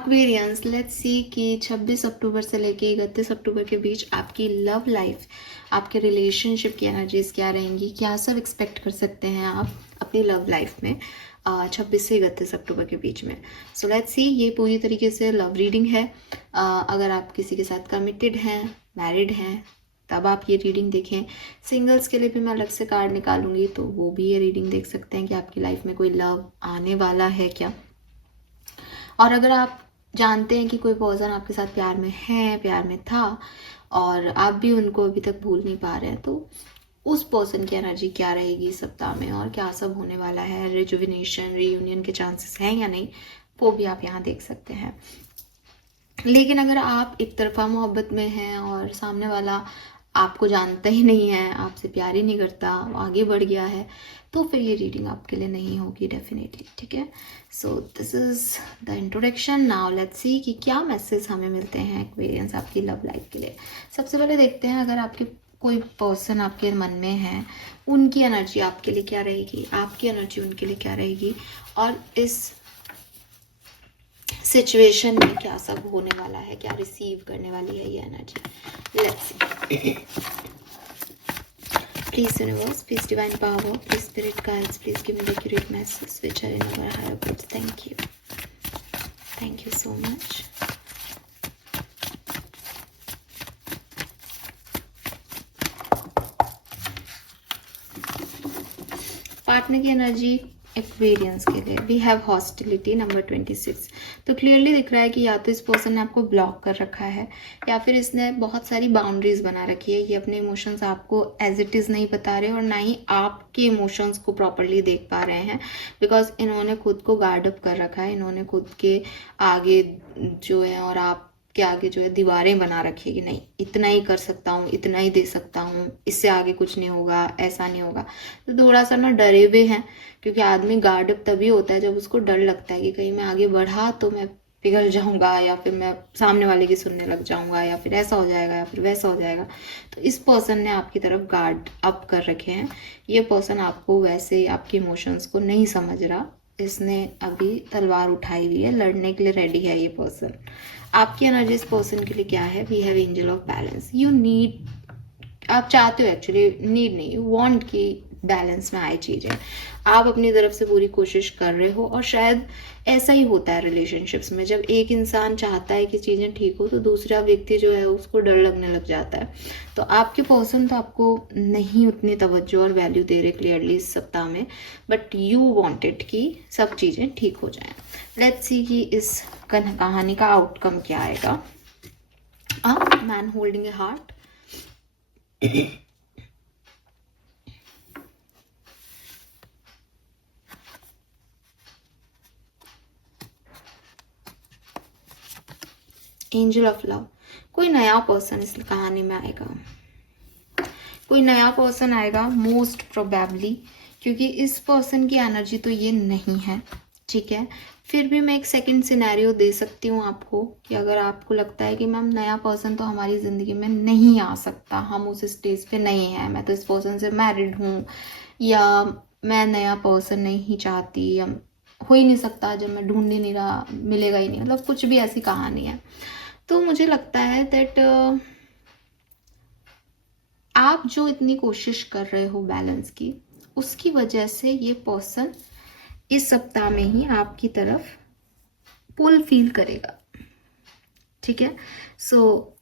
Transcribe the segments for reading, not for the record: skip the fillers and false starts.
Aquarians, let's see कि 26 अक्टूबर से लेके 31 अक्टूबर के बीच आपकी लव लाइफ, आपके रिलेशनशिप की एनर्जीज क्या रहेंगी, क्या सब एक्सपेक्ट कर सकते हैं आप अपनी लव लाइफ में 26 से 31 अक्टूबर के बीच में। सो लेट्स सी, ये पूरी तरीके से लव रीडिंग है। अगर आप किसी के साथ कमिटेड हैं, मैरिड हैं, तब आप ये रीडिंग देखें। सिंगल्स के लिए भी मैं अलग से कार्ड निकालूंगी, तो वो भी ये रीडिंग देख सकते हैं कि आपकी लाइफ में कोई लव आने वाला है क्या। और अगर आप जानते हैं कि कोई पर्सन आपके साथ प्यार में है, प्यार में था, और आप भी उनको अभी तक भूल नहीं पा रहे हैं, तो उस पर्सन की एनर्जी क्या रहेगी इस सप्ताह में और क्या सब होने वाला है, रिजुविनेशन, रीयूनियन के चांसेस हैं या नहीं, वो भी आप यहाँ देख सकते हैं। लेकिन अगर आप एक तरफा मोहब्बत में हैं और सामने वाला आपको जानता ही नहीं है, आपसे प्यार ही नहीं करता, आगे बढ़ गया है, तो फिर ये रीडिंग आपके लिए नहीं होगी डेफिनेटली, ठीक है। So this is the introduction. Now let's see कि क्या मैसेज हमें मिलते हैं एक्वेरियंस आपकी लव लाइफ के लिए। सबसे पहले देखते हैं, अगर आपके कोई पर्सन आपके मन में है, उनकी एनर्जी आपके लिए क्या रहेगी, आपकी एनर्जी उनके लिए क्या रहेगी, और इस सिचुएशन में क्या सब होने वाला है, क्या रिसीव करने वाली है ये energy. Let's see. Please universe, please divine power, please spirit guides, please give me the accurate message which are in our higher guides. Thank you so much. Partner की एनर्जी एक्वेरियंस के लिए we have hostility number 26। तो clearly दिख रहा है कि या तो इस पर्सन ने आपको ब्लॉक कर रखा है, या फिर इसने बहुत सारी बाउंड्रीज बना रखी है। ये अपने इमोशंस आपको एज इट इज़ नहीं बता रहे, और ना ही आपके इमोशंस को प्रॉपरली देख पा रहे हैं, बिकॉज इन्होंने खुद को गार्ड अप कर रखा है। इन्होंने खुद के आगे जो है और आप के आगे जो है दीवारें बना रखी है कि नहीं, इतना ही कर सकता हूँ, इतना ही दे सकता हूँ, इससे आगे कुछ नहीं होगा, ऐसा नहीं होगा। तो थोड़ा सा ना डरे हुए हैं, क्योंकि आदमी गार्ड अप तभी होता है जब उसको डर लगता है कि कहीं मैं आगे बढ़ा तो मैं पिघल जाऊंगा, या फिर मैं सामने वाले की सुनने लग जाऊंगा, या फिर ऐसा हो जाएगा, या फिर वैसा हो जाएगा। तो इस पर्सन ने आपकी तरफ गार्ड अप कर रखे हैं। ये पर्सन आपको वैसे आपके इमोशंस को नहीं समझ रहा, इसने अभी तलवार उठाई हुई है, लड़ने के लिए रेडी है ये पर्सन। आपकी एनर्जी इस पर्सन के लिए क्या है? We have angel of balance. You need, आप चाहते हो, एक्चुअली नीड नहीं, यू वांट कि बैलेंस में आए चीज़ें। आप अपनी तरफ से पूरी कोशिश कर रहे हो, और शायद ऐसा ही होता है रिलेशनशिप्स में, जब एक इंसान चाहता है कि चीज़ें ठीक हो तो दूसरा व्यक्ति जो है उसको डर लगने लग जाता है। तो आपके पर्सन तो आपको नहीं उतनी तवज्जो और वैल्यू दे रहे क्लियरली इस सप्ताह में, बट यू वांटेड कि सब चीज़ें ठीक हो जाएं। लेट्स सी कि इस कहानी का आउटकम क्या आएगा। Man holding A heart, angel of love. कोई नया पर्सन इस कहानी में आएगा, कोई नया पर्सन आएगा मोस्ट प्रोबेबली, क्योंकि इस पर्सन की एनर्जी तो ये नहीं है, ठीक है। फिर भी मैं एक सेकंड सिनेरियो दे सकती हूँ आपको, कि अगर आपको लगता है कि मैम नया पर्सन तो हमारी ज़िंदगी में नहीं आ सकता, हम उस स्टेज पे नहीं हैं, मैं तो इस पर्सन से मैरिड हूँ, या मैं नया पर्सन नहीं चाहती, या हो ही नहीं सकता, जब मैं ढूंढ ही नहीं रहा मिलेगा ही नहीं, मतलब कुछ भी ऐसी कहानी है, तो मुझे लगता है दैट आप जो इतनी कोशिश कर रहे हो बैलेंस की, उसकी वजह से ये पर्सन इस सप्ताह में ही आपकी तरफ पुल फील करेगा, ठीक है। सो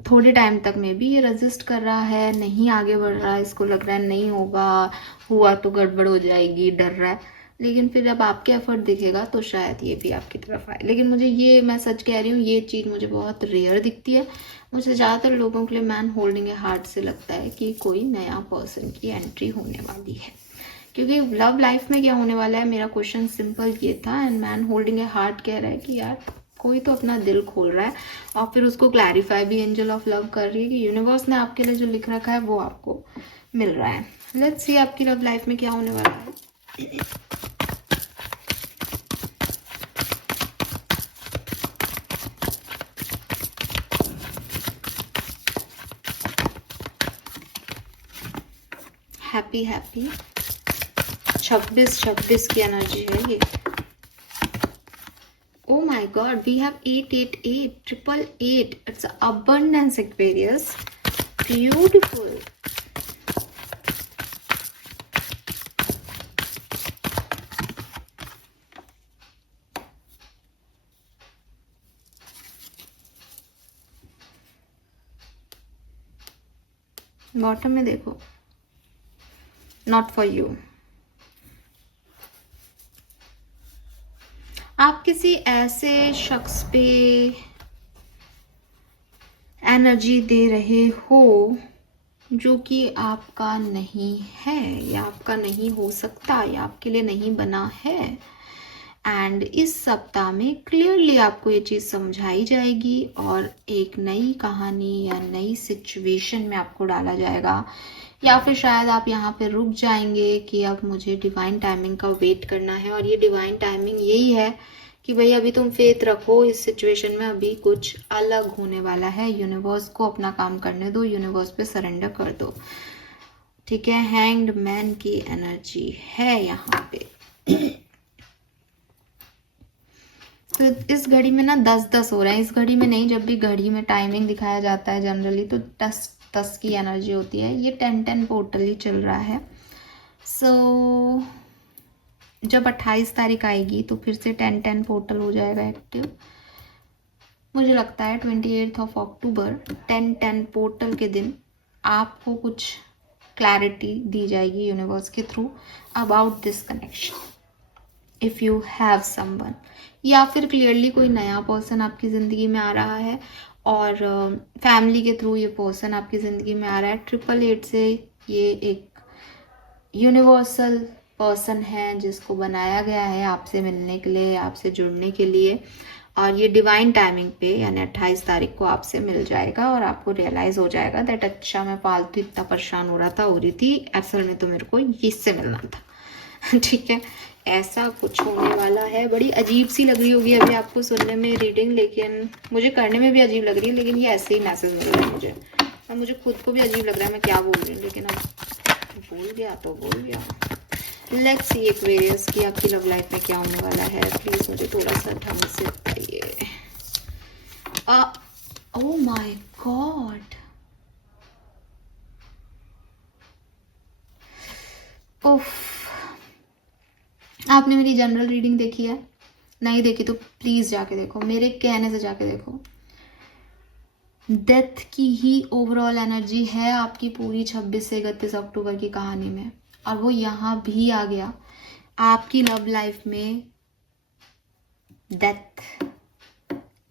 थोड़े टाइम तक में भी ये रेजिस्ट कर रहा है, नहीं आगे बढ़ रहा है, इसको लग रहा है नहीं होगा, हुआ तो गड़बड़ हो जाएगी, डर रहा है। लेकिन फिर जब आपके एफर्ट दिखेगा तो शायद ये भी आपकी तरफ आए। लेकिन मुझे ये, मैं सच कह रही हूँ, ये चीज़ मुझे बहुत रेयर दिखती है। मुझे ज़्यादातर लोगों के लिए मैन होल्डिंग ए हार्ट से लगता है कि कोई नया पर्सन की एंट्री होने वाली है, क्योंकि लव लाइफ में क्या होने वाला है, मेरा क्वेश्चन सिंपल ये था, and man holding A heart कह रहा है कि यार कोई तो अपना दिल खोल रहा है, और फिर उसको क्लैरिफाई भी एंजल ऑफ लव कर रही है कि यूनिवर्स ने आपके लिए जो लिख रखा है वो आपको मिल रहा है। लेट्स सी आपकी लव लाइफ में क्या होने वाला है। हैप्पी हैप्पी 26 की एनर्जी है ये। Oh my God, we have 888, 888. It's abundance, Aquarius. Beautiful. Bottom में देखो, नॉट फॉर यू। आप किसी ऐसे शख्स पे एनर्जी दे रहे हो जो कि आपका नहीं है, या आपका नहीं हो सकता, या आपके लिए नहीं बना है। एंड इस सप्ताह में क्लियरली आपको ये चीज़ समझाई जाएगी और एक नई कहानी या नई सिचुएशन में आपको डाला जाएगा, या फिर शायद आप यहाँ पे रुक जाएंगे कि अब मुझे डिवाइन टाइमिंग का वेट करना है। और ये डिवाइन टाइमिंग यही है कि भाई अभी तुम फेथ रखो, इस सिचुएशन में अभी कुछ अलग होने वाला है। यूनिवर्स को अपना काम करने दो, यूनिवर्स पे सरेंडर कर दो, ठीक है। हैंग्ड मैन की एनर्जी है यहाँ पे। तो इस घड़ी में ना 10-10 हो रहा है। इस घड़ी में नहीं, जब भी घड़ी में टाइमिंग दिखाया जाता है जनरली तो 10-10 की एनर्जी होती है। ये 10-10 पोर्टल ही चल रहा है। सो जब 28 तारीख आएगी तो फिर से 10-10 पोर्टल हो जाएगा एक्टिव। मुझे लगता है 28 अक्टूबर 10-10 पोर्टल के दिन आपको कुछ क्लैरिटी दी जाएगी यूनिवर्स के through about this connection, if you have someone, या फिर क्लियरली कोई नया पर्सन आपकी ज़िंदगी में आ रहा है और फैमिली के थ्रू ये पर्सन आपकी ज़िंदगी में आ रहा है। 888 से ये एक यूनिवर्सल पर्सन है जिसको बनाया गया है आपसे मिलने के लिए, आपसे जुड़ने के लिए, और ये डिवाइन टाइमिंग पे यानी 28 तारीख को आपसे मिल जाएगा और आपको रियलाइज़ हो जाएगा दैट अच्छा मैं फालतू इतना परेशान हो रही थी, असल में तो मेरे को इससे मिलना था, ठीक है। ऐसा कुछ होने वाला है। बड़ी अजीब सी लग रही होगी अभी आपको सुनने में रीडिंग, लेकिन मुझे करने में भी अजीब लग रही है, लेकिन ये ऐसे ही मैसेज मिल रहा है मुझे। अब मुझे खुद को भी अजीब लग रहा है मैं क्या बोल रही हूँ, लेकिन अब बोल गया तो बोल गया। लेट्स सी एक्वेरियस की आपकी लव लाइफ में क्या होने वाला है। प्लीज मुझे थोड़ा सा ढंग से बताइए। ओह माय गॉड, उफ, आपने मेरी जनरल रीडिंग देखी है? नहीं देखी तो प्लीज जाके देखो, मेरे कहने से जाके देखो। डेथ की ही ओवरऑल एनर्जी है आपकी पूरी 26 से 31 अक्टूबर की कहानी में, और वो यहाँ भी आ गया आपकी लव लाइफ में। डेथ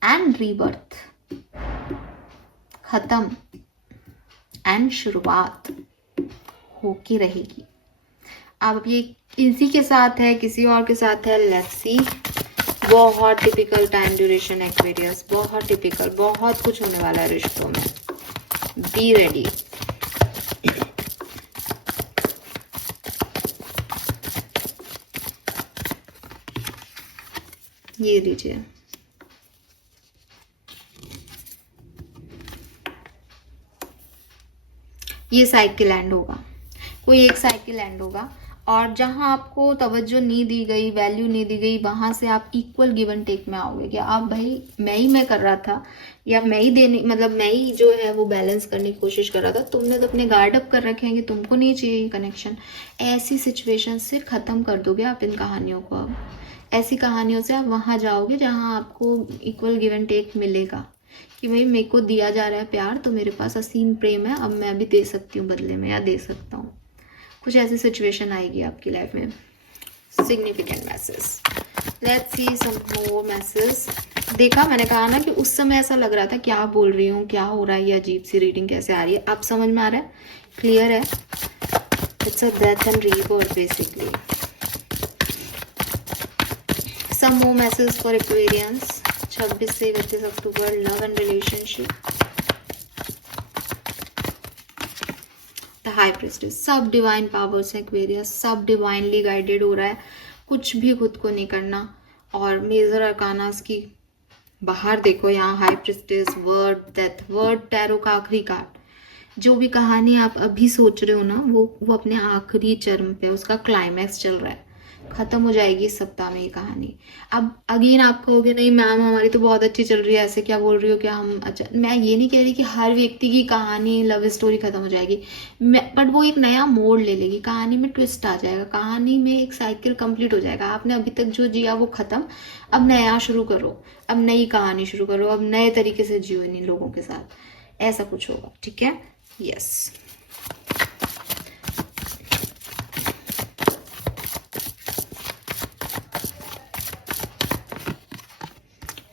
एंड रीबर्थ, खत्म एंड शुरुआत होके रहेगी। अब ये इसी के साथ है, किसी और के साथ है, लेट्स सी। बहुत टिपिकल टाइम ड्यूरेशन एक्वेरियस, बहुत टिपिकल, बहुत कुछ होने वाला है रिश्तों में। Be ready. ये लीजिए, ये साइकिल एंड होगा, कोई एक साइकिल एंड होगा, और जहां आपको तवज्जो नहीं दी गई, वैल्यू नहीं दी गई, वहां से आप इक्वल गिव एंड टेक में आओगे कि आप भाई मैं कर रहा था, या मैं ही देने, मतलब मैं ही जो है वो बैलेंस करने की कोशिश कर रहा था, तुमने तो अपने गार्ड अप कर रखे हैं कि तुमको नहीं चाहिए ये कनेक्शन। ऐसी सिचुएशन से ख़त्म कर दोगे आप इन कहानियों को। अब ऐसी कहानियों से आप वहाँ जाओगे जहाँ आपको इक्वल गिव एंड टेक मिलेगा कि भाई मेरे को दिया जा रहा है प्यार, तो मेरे पास असीम प्रेम है, अब मैं भी दे सकती हूँ बदले में, या दे सकता हूँ। कुछ ऐसी सिचुएशन आएगी आपकी लाइफ में। Significant message, let's see some more message. देखा, मैंने कहा ना कि उस समय ऐसा लग रहा था क्या बोल रही हूँ, क्या हो रहा है, ये अजीब सी रीडिंग कैसे आ रही है। अब समझ में आ रहा है, क्लियर है। It's a death and rebirth basically. Some more message for Aquarians 26 से 31 अक्टूबर, love and relationship. The high priestess, सब डिवाइन पावर्स है एक्वेरियस, सब डिवाइनली गाइडेड हो रहा है, कुछ भी खुद को नहीं करना। और मेजर अरकानास की बाहर देखो, यहाँ high priestess, word, death, word tarot का आखिरी कार्ड। जो भी कहानी आप अभी सोच रहे हो ना, वो अपने आखिरी चरम पे, उसका क्लाइमैक्स चल रहा है। खत्म हो जाएगी इस सप्ताह में ये कहानी। अब अगेन आप कहोगे नहीं मैम हमारी तो बहुत अच्छी चल रही है, ऐसे क्या बोल रही हो, क्या हम अच्छा, मैं ये नहीं कह रही कि हर व्यक्ति की कहानी लव स्टोरी खत्म हो जाएगी, बट वो एक नया मोड़ ले लेगी, कहानी में ट्विस्ट आ जाएगा, कहानी में एक साइकिल कंप्लीट हो जाएगा। आपने अभी तक जो जिया वो खत्म, अब नया शुरू करो, अब नई कहानी शुरू करो, अब नए तरीके से जियो इन लोगों के साथ, ऐसा कुछ होगा। ठीक है, yes.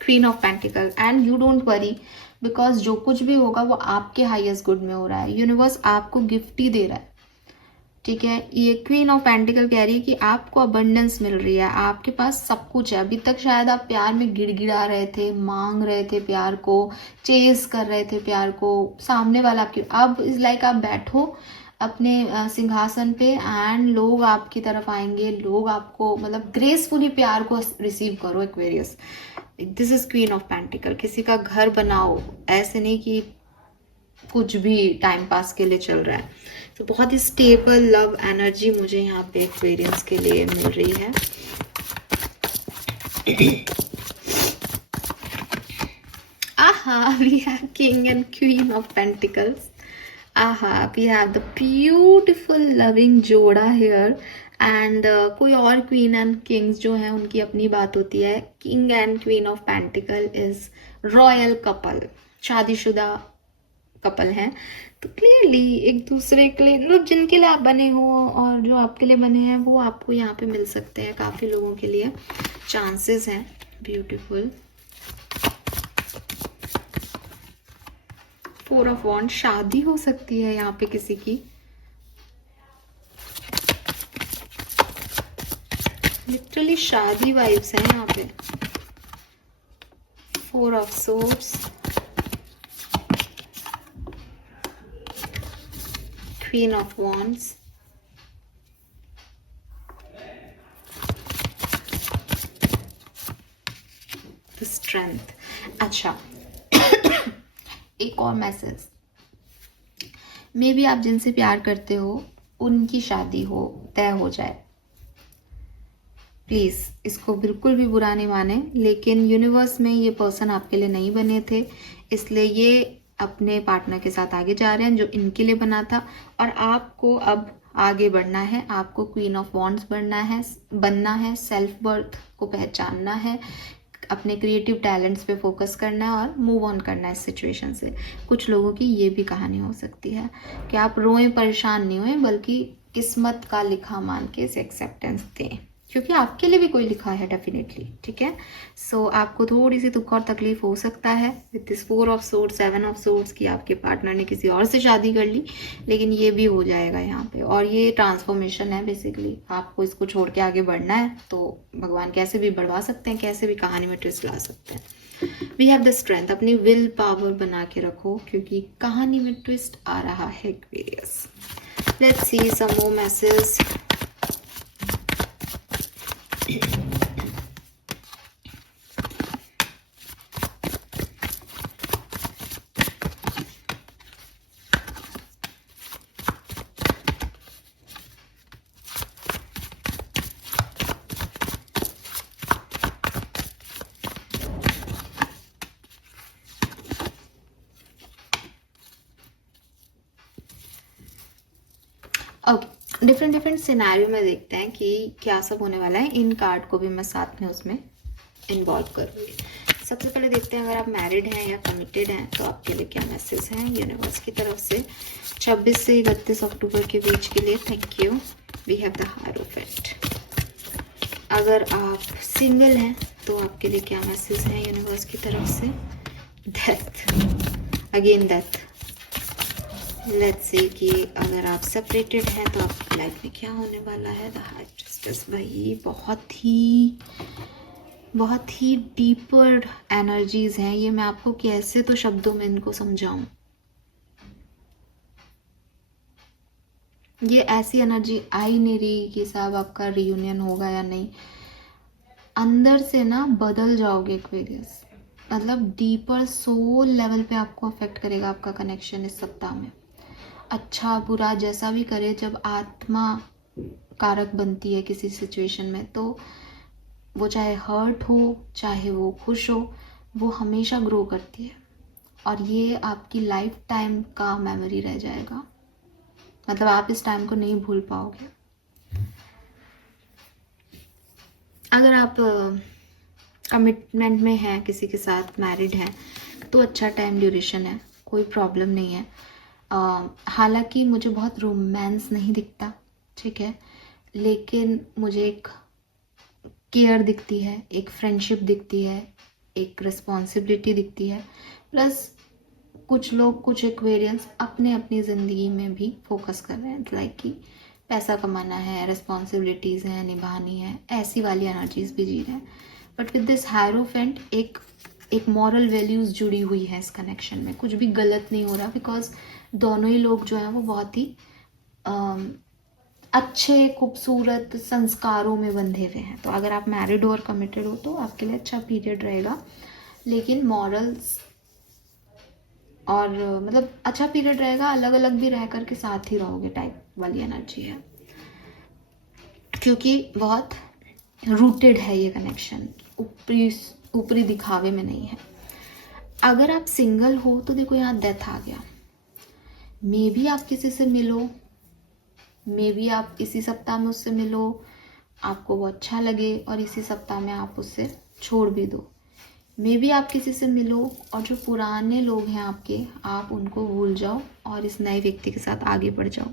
Queen of pentacle, and you don't worry, because जो कुछ भी होगा वो आपके हाईएस्ट गुड में हो रहा है, यूनिवर्स आपको गिफ्ट ही दे रहा है। ठीक है, ये क्वीन ऑफ पेंटिकल कह रही है कि आपको अबंडेंस मिल रही है, आपके पास सब कुछ है। अभी तक शायद आप प्यार में गिड़गिड़ा रहे थे, मांग रहे थे प्यार को, चेज कर रहे थे प्यार को, सामने वाला आपके, अब इज लाइक आप बैठो अपने सिंहासन पे एंड लोग आपकी तरफ आएंगे, लोग आपको मतलब ग्रेसफुली प्यार को रिसीव करो Aquarius. This is queen of pentacle. किसी का घर बनाओ, ऐसे नहीं कि कुछ भी टाइम पास के लिए चल रहा है। तो बहुत ही स्टेबल लव एनर्जी मुझे यहाँ पे एक्वेरियंस के लिए मिल रही है। Aha, we have king and queen of pentacles. Aha, we have the beautiful loving जोड़ा हेयर, एंड कोई और क्वीन एंड किंग्स जो हैं उनकी अपनी बात होती है। King and queen of pentacle is royal couple, शादीशुदा कपल हैं। तो क्लियरली एक दूसरे के लिए मतलब जिनके लिए आप बने हो और जो आपके लिए बने हैं वो आपको यहाँ पे मिल सकते हैं, काफ़ी लोगों के लिए चांसेस हैं। ब्यूटीफुल। 4 ऑफ वॉन्ड, शादी हो सकती है यहाँ पे किसी की, लिटरली शादी वाइब्स हैं यहाँ पे। 4 of swords, queen of wands, the strength. अच्छा, एक और मैसेज, मे बी आप जिनसे प्यार करते हो उनकी शादी हो, तय हो जाए। प्लीज़ इसको बिल्कुल भी बुरा नहीं माने, लेकिन यूनिवर्स में ये पर्सन आपके लिए नहीं बने थे, इसलिए ये अपने पार्टनर के साथ आगे जा रहे हैं जो इनके लिए बना था। और आपको अब आगे बढ़ना है, आपको क्वीन ऑफ वॉन्ड्स बनना है, सेल्फ वर्थ को पहचानना है, अपने क्रिएटिव टैलेंट्स पे फोकस करना है और मूव ऑन करना है इस सिचुएशन से। कुछ लोगों की ये भी कहानी हो सकती है कि आप रोएं, परेशान नहीं हुए, बल्कि किस्मत का लिखा मान के इसे एक्सेप्टेंस दें, क्योंकि आपके लिए भी कोई लिखा है डेफिनेटली। ठीक है, सो आपको थोड़ी सी दुख और तकलीफ हो सकता है with this 4 of swords, 7 of swords की आपके पार्टनर ने किसी और से शादी कर ली, लेकिन ये भी हो जाएगा यहाँ पे। और ये ट्रांसफॉर्मेशन है बेसिकली, आपको इसको छोड़ के आगे बढ़ना है, तो भगवान कैसे भी बढ़वा सकते हैं, कैसे भी कहानी में ट्विस्ट ला सकते हैं। वी हैव द स्ट्रेंथ, अपनी विल पावर बना के रखो, क्योंकि कहानी में ट्विस्ट आ रहा है Aquarius. Let's see some more message. Okay, different scenario में देखते हैं कि क्या सब होने वाला है। इन कार्ड को भी मैं साथ में उसमें इन्वॉल्व करूँगी। सबसे पहले देखते हैं, अगर आप मैरिड हैं या कमिटेड हैं तो आपके लिए क्या मैसेज हैं यूनिवर्स की तरफ से 26 से 31 अक्टूबर के बीच के लिए। Thank you. We have the hierophant. अगर आप सिंगल हैं तो आपके लिए क्या मैसेज हैं यूनिवर्स की तरफ से। Death, again death. Let's see कि अगर आप सेपरेटेड हैं तो आपकी लाइफ में क्या होने वाला है। द हाई जस्टिस, भाई बहुत ही डीपर एनर्जीज हैं ये। मैं आपको कैसे तो शब्दों में इनको समझाऊं। ये ऐसी एनर्जी आई नहीं रही कि साहब आपका रियूनियन होगा या नहीं, अंदर से ना बदल जाओगे एक्वेरियस। मतलब डीपर सोल लेवल पे आपको अफेक्ट करेगा आपका कनेक्शन इस सप्ताह में। अच्छा बुरा जैसा भी करे, जब आत्मा कारक बनती है किसी सिचुएशन में, तो वो चाहे हर्ट हो चाहे वो खुश हो, वो हमेशा ग्रो करती है और ये आपकी लाइफ टाइम का मेमोरी रह जाएगा। मतलब आप इस टाइम को नहीं भूल पाओगे। अगर आप कमिटमेंट में हैं, किसी के साथ मैरिड हैं, तो अच्छा टाइम ड्यूरेशन है, कोई प्रॉब्लम नहीं है। हालांकि मुझे बहुत रोमांस नहीं दिखता, ठीक है, लेकिन मुझे एक केयर दिखती है, एक फ्रेंडशिप दिखती है, एक रिस्पॉन्सिबिलिटी दिखती है। प्लस कुछ लोग, कुछ एक्वेरियंस अपने अपनी ज़िंदगी में भी फोकस कर रहे हैं, लाइक कि पैसा कमाना है, रिस्पॉन्सिबिलिटीज़ हैं, निभानी है, ऐसी वाली एनर्जीज भी जी रहे हैं। बट विद दिस हायरोफेंट एक मॉरल वैल्यूज़ जुड़ी हुई है इस कनेक्शन में। कुछ भी गलत नहीं हो रहा, बिकॉज दोनों ही लोग जो हैं वो बहुत ही अच्छे खूबसूरत संस्कारों में बंधे हुए हैं। तो अगर आप मैरिड हो और कमिटेड हो तो आपके लिए अच्छा पीरियड रहेगा, लेकिन मॉरल्स और मतलब अच्छा पीरियड रहेगा, अलग अलग भी रह कर के साथ ही रहोगे टाइप वाली एनर्जी है, क्योंकि बहुत रूटेड है ये कनेक्शन, ऊपरी दिखावे में नहीं है। अगर आप सिंगल हो तो देखो यहाँ डेथ आ गया। मे बी आप किसी से मिलो, मे बी आप इसी सप्ताह में उससे मिलो, आपको वो अच्छा लगे और इसी सप्ताह में आप उससे छोड़ भी दो। मे बी आप किसी से मिलो और जो पुराने लोग हैं आपके, आप उनको भूल जाओ और इस नए व्यक्ति के साथ आगे बढ़ जाओ।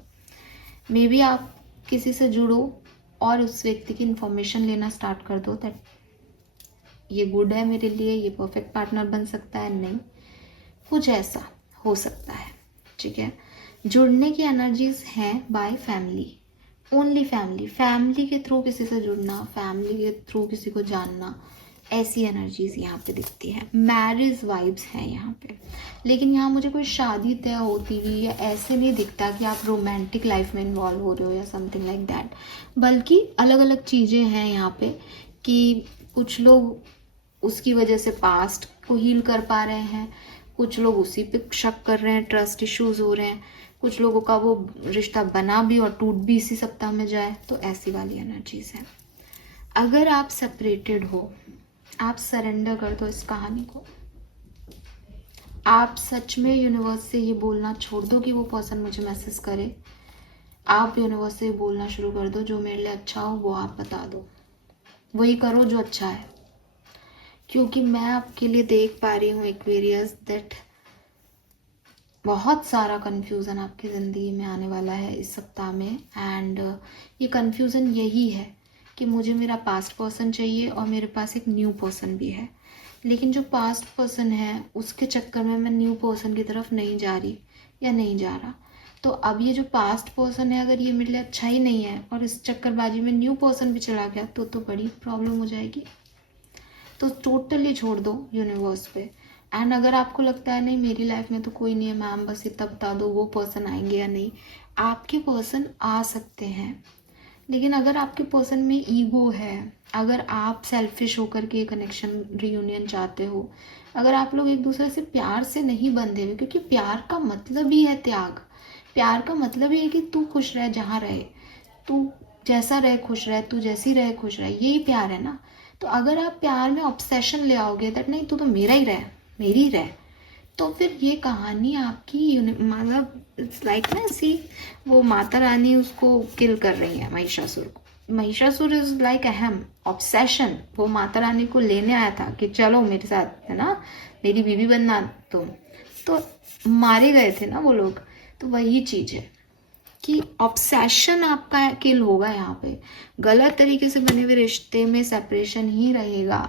मे बी आप किसी से जुड़ो और उस व्यक्ति की इन्फॉर्मेशन लेना स्टार्ट कर दो, दैट ये गुड है मेरे लिए, ये परफेक्ट पार्टनर बन सकता है। नहीं, कुछ ऐसा हो सकता है, ठीक है। जुड़ने की एनर्जीज हैं by family, only family, family के थ्रू किसी से जुड़ना, फैमिली के थ्रू किसी को जानना, ऐसी एनर्जीज यहाँ पे दिखती है। मैरिज वाइब्स हैं यहाँ पे, लेकिन यहाँ मुझे कोई शादी तय होती हुई या ऐसे नहीं दिखता कि आप रोमांटिक लाइफ में इन्वॉल्व हो रहे हो या समथिंग लाइक दैट, बल्कि अलग अलग चीज़ें हैं यहाँ पे कि कुछ लोग उसकी वजह से पास्ट को हील कर पा रहे हैं, कुछ लोग उसी पे शक कर रहे हैं, ट्रस्ट इश्यूज हो रहे हैं, कुछ लोगों का वो रिश्ता बना भी और टूट भी इसी सप्ताह में जाए, तो ऐसी वाली एनर्जीज है। अगर आप सेपरेटेड हो, आप सरेंडर कर दो इस कहानी को। आप सच में यूनिवर्स से ये बोलना छोड़ दो कि वो पर्सन मुझे मैसेज करे। आप यूनिवर्स से बोलना शुरू कर दो, जो मेरे लिए अच्छा हो वो आप बता दो, वही करो जो अच्छा है। क्योंकि मैं आपके लिए देख पा रही हूँ एक्वेरियस, दैट बहुत सारा कन्फ्यूज़न आपकी ज़िंदगी में आने वाला है इस सप्ताह में। एंड ये कन्फ्यूज़न यही है कि मुझे मेरा पास्ट पर्सन चाहिए और मेरे पास एक न्यू पर्सन भी है, लेकिन जो पास्ट पर्सन है उसके चक्कर में मैं न्यू पर्सन की तरफ नहीं जा रही या नहीं जा रहा। तो अब ये जो पास्ट पर्सन है, अगर ये मेरे लिए अच्छा ही नहीं है और इस चक्करबाजी में न्यू पर्सन भी चला गया तो बड़ी प्रॉब्लम हो जाएगी। तो टोटली छोड़ दो यूनिवर्स पे। एंड अगर आपको लगता है नहीं मेरी लाइफ में तो कोई नहीं है मैम, बस इतना बता दो वो पर्सन आएंगे या नहीं, आपके पर्सन आ सकते हैं। लेकिन अगर आपके पर्सन में ईगो है, अगर आप सेल्फिश होकर के कनेक्शन रियूनियन चाहते हो, अगर आप लोग एक दूसरे से प्यार से नहीं बंधे हुए, क्योंकि प्यार का मतलब ही है त्याग, प्यार का मतलब ही है कि तू खुश रहे जहाँ रहे, तू जैसा रहे खुश रहे, तू जैसी रहे खुश रहे, यही प्यार है ना। तो अगर आप प्यार में ऑब्सेशन ले आओगे दैट नहीं तू तो मेरा ही रहे, मेरी ही रहे, तो फिर ये कहानी आपकी मतलब इट्स लाइक ना, ऐसी वो माता रानी उसको किल कर रही है महिषासुर को। महिषासुर इज लाइक अहम ऑब्सेशन, वो माता रानी को लेने आया था कि चलो मेरे साथ, है ना, मेरी बीवी बनना तुम, तो मारे गए थे ना वो लोग। तो वही चीज़ है कि ऑब्सेशन आपका किल होगा यहाँ पे, गलत तरीके से बने हुए रिश्ते में सेपरेशन ही रहेगा।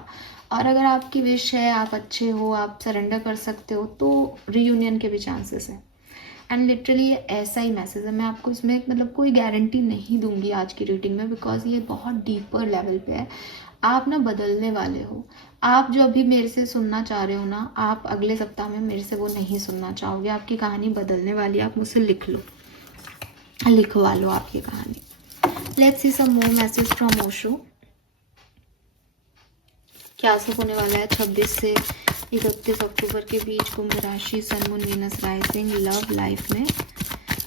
और अगर आपकी विश है, आप अच्छे हो, आप सरेंडर कर सकते हो, तो रीयूनियन के भी चांसेस हैं। एंड लिटरली ये ऐसा ही मैसेज है। मैं आपको इसमें मतलब कोई गारंटी नहीं दूंगी आज की रीडिंग में, बिकॉज ये बहुत डीपर लेवल पे है। आप ना बदलने वाले हो। आप जो अभी मेरे से सुनना चाह रहे हो ना, आप अगले सप्ताह में मेरे से वो नहीं सुनना चाहोगे। आपकी कहानी बदलने वाली है, आप मुझसे लिख लो, लिखवा लो आपकी कहानी। Let's see some more message from Osho. क्या सब होने वाला है 26 से 31 अक्टूबर के बीच कुंभ राशि, sun moon Venus rising, love life में।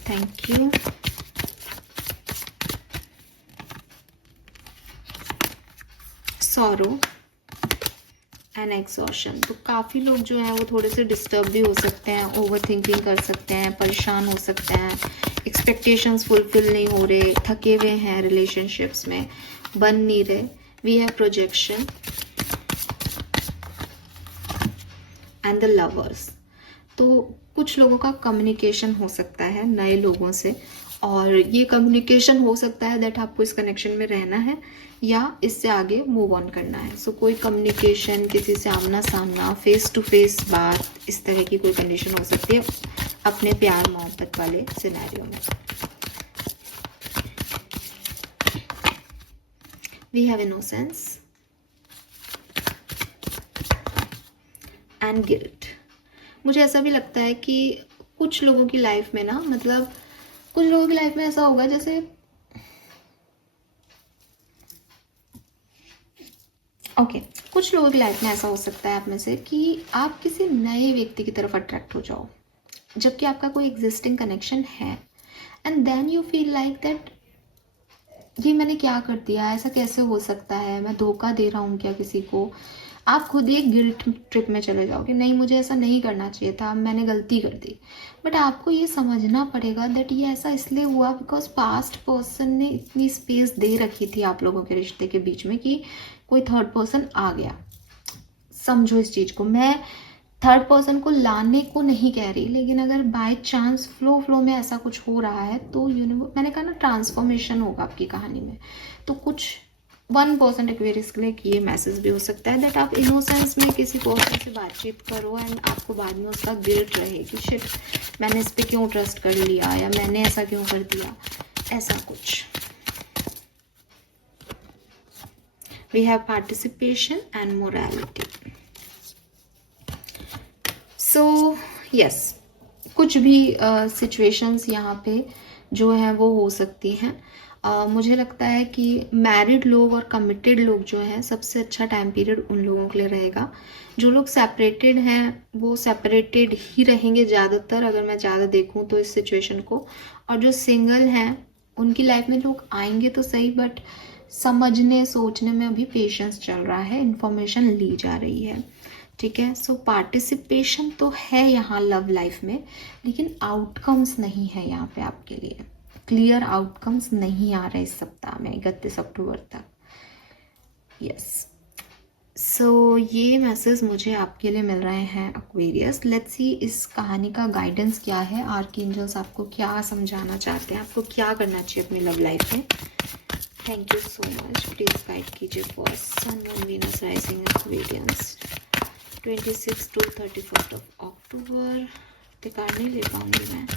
Thank you. Sorrow and exhaustion. तो काफ़ी लोग जो हैं वो थोड़े से डिस्टर्ब भी हो सकते हैं, ओवर थिंकिंग कर सकते हैं, परेशान हो सकते हैं, एक्सपेक्टेशंस फुलफिल नहीं हो रहे, थके हुए हैं, रिलेशनशिप्स में बन नहीं रहे। We have projection and the lovers. तो कुछ लोगों का कम्युनिकेशन हो सकता है नए लोगों से, और ये कम्युनिकेशन हो सकता है दैट आपको इस कनेक्शन में रहना है या इससे आगे मूव ऑन करना है। सो कोई कम्युनिकेशन, किसी से आमना सामना, फेस टू फेस बात, इस तरह की कोई कंडीशन हो सकती है अपने प्यार मोहब्बत वाले सिनेरियो में। We have innocence and guilt. मुझे ऐसा भी लगता है कि कुछ लोगों की लाइफ में ना, मतलब कुछ लोगों की लाइफ में ऐसा होगा जैसे कुछ लोगों की लाइफ में ऐसा हो सकता है आप में से कि आप किसी नए व्यक्ति की तरफ अट्रैक्ट हो जाओ, जबकि आपका कोई एग्जिस्टिंग कनेक्शन है, and then you feel like that ये मैंने क्या कर दिया, ऐसा कैसे हो सकता है, मैं धोखा दे रहा हूँ क्या किसी को। आप खुद एक गिल्ट ट्रिप में चले जाओगे, नहीं मुझे ऐसा नहीं करना चाहिए था, मैंने गलती कर दी। बट आपको ये समझना पड़ेगा दैट ये ऐसा इसलिए हुआ बिकॉज पास्ट पर्सन ने इतनी स्पेस दे रखी थी आप लोगों के रिश्ते के बीच में कि कोई थर्ड पर्सन आ गया। समझो इस चीज़ को, मैं थर्ड पर्सन को लाने को नहीं कह रही, लेकिन अगर बाय चांस फ्लो में ऐसा कुछ हो रहा है तो मैंने कहा ना ट्रांसफॉर्मेशन होगा आपकी कहानी में। तो कुछ 1% एक्वेरियस के लिए ये मैसेज भी हो सकता है दैट आप इनोसेंस में किसी पर्सन से बातचीत करो एंड आपको बाद में उसका गिल्ट रहे कि शिट मैंने इस पर क्यों ट्रस्ट कर लिया या मैंने ऐसा क्यों कर दिया, ऐसा कुछ। We have participation and morality. So yes, कुछ भी सिचुएशंस यहाँ पे जो है वो हो सकती हैं। मुझे लगता है कि मैरिड लोग और कमिटेड लोग जो हैं सबसे अच्छा टाइम पीरियड उन लोगों के लिए रहेगा। जो लोग सेपरेटेड हैं वो सेपरेटेड ही रहेंगे ज़्यादातर, अगर मैं ज़्यादा देखूं तो इस सिचुएशन को। और जो सिंगल हैं उनकी लाइफ में लोग आएंगे तो सही, बट समझने सोचने में अभी पेशेंस चल रहा है, इन्फॉर्मेशन ली जा रही है। ठीक है, सो पार्टिसिपेशन तो है यहाँ लव लाइफ में, लेकिन आउटकम्स नहीं है यहाँ पे आपके लिए। क्लियर आउटकम्स नहीं आ रहे इस सप्ताह में 31 अक्टूबर तक। यस, सो ये मैसेज मुझे आपके लिए मिल रहे हैं एक्वेरियस। लेट्स सी इस कहानी का गाइडेंस क्या है, आर्कएंजल्स आपको क्या समझाना चाहते हैं, आपको क्या करना चाहिए अपनी लव लाइफ में। Thank you so much. Please guide कीजिए for sun moon Venus rising Aquarians 26 to 31 October. इतने कार्ड नहीं ले पाऊंगी मैं,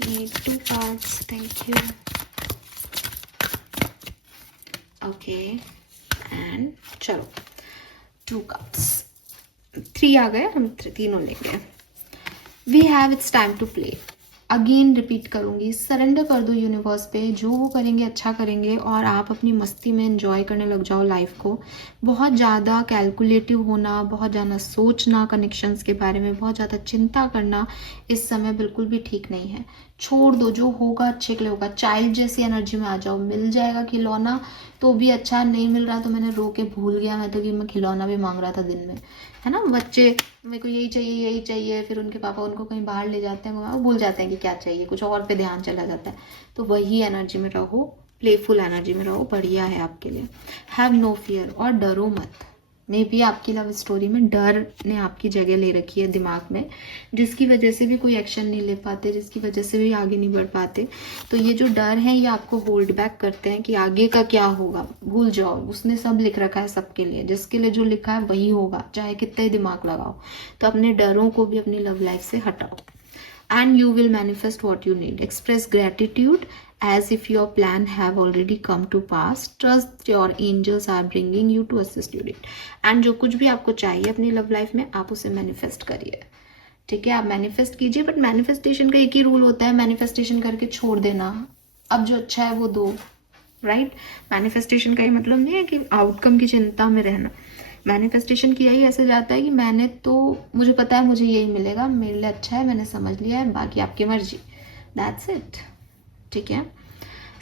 need 2 cards, thank you. Okay and चलो 2 कार्ड्स, 3 आ गए, हम तीनों लेंगे। We have it's time to play. Again repeat करूँगी, सरेंडर कर दो यूनिवर्स पे, जो वो करेंगे अच्छा करेंगे और आप अपनी मस्ती में एंजॉय करने लग जाओ लाइफ को। बहुत ज़्यादा कैलकुलेटिव होना, बहुत ज़्यादा सोचना कनेक्शंस के बारे में, बहुत ज़्यादा चिंता करना इस समय बिल्कुल भी ठीक नहीं है। छोड़ दो, जो होगा अच्छे के लिए होगा। चाइल्ड जैसी एनर्जी में आ जाओ। मिल जाएगा खिलौना तो भी अच्छा, नहीं मिल रहा तो मैंने रो के भूल गया मैं तो कि मैं खिलौना भी मांग रहा था दिन में, है ना। बच्चे मेरे को यही चाहिए, फिर उनके पापा उनको कहीं बाहर ले जाते हैं, वो भूल जाते हैं कि क्या चाहिए, कुछ और पे ध्यान चला जाता है। तो वही एनर्जी में रहो, प्लेफुल एनर्जी में रहो, बढ़िया है आपके लिए। हैव नो फियर, और डरो मत। मे भी आपकी लव स्टोरी में डर ने आपकी जगह ले रखी है दिमाग में, जिसकी वजह से भी कोई एक्शन नहीं ले पाते, जिसकी वजह से भी आगे नहीं बढ़ पाते। तो ये जो डर है ये आपको होल्ड बैक करते हैं कि आगे का क्या होगा। भूल जाओ, उसने सब लिख रखा है सबके लिए, जिसके लिए जो लिखा है वही होगा, चाहे कितना ही दिमाग लगाओ। तो अपने डरों को भी अपनी लव लाइफ से हटाओ। and you will manifest what you need. Express gratitude as if your plan have already come to pass. Trust your angels are bringing you to assist you it. And जो कुछ भी आपको चाहिए अपनी love life में, आप उसे manifest करिए। ठीक है, आप मैनिफेस्ट कीजिए, बट मैनिफेस्टेशन का एक ही रूल होता है, मैनिफेस्टेशन करके छोड़ देना। अब जो अच्छा है वो दो, राइट। मैनिफेस्टेशन का ये मतलब नहीं है कि आउटकम की चिंता में रहना। मैनिफेस्टेशन किया ही ऐसे जाता है कि मैंने तो, मुझे पता है मुझे यही मिलेगा, मेरे लिए अच्छा है, मैंने समझ लिया है, बाकी आपकी मर्जी, दैट्स इट। ठीक है,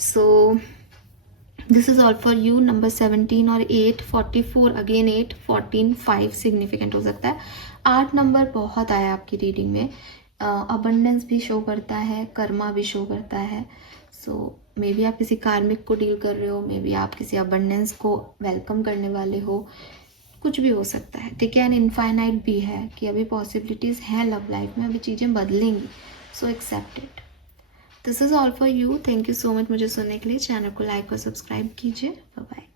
so this is all for you. Number 17 और 8, 44 अगेन 8, 14, 5 सिग्निफिकेंट हो सकता है। 8 नंबर बहुत आया आपकी रीडिंग में। अबंडेंस भी शो करता है, कर्मा भी शो करता है। सो मे बी आप किसी कार्मिक को डील कर रहे हो, मे बी आप किसी अबंडेंस को वेलकम करने वाले हो, कुछ भी हो सकता है, ठीक है। एंड इनफाइनाइट भी है कि अभी पॉसिबिलिटीज़ हैं लव लाइफ में, अभी चीज़ें बदलेंगी। So accept it. This is all for you. Thank you so much मुझे सुनने के लिए। चैनल को लाइक और सब्सक्राइब कीजिए। Bye bye.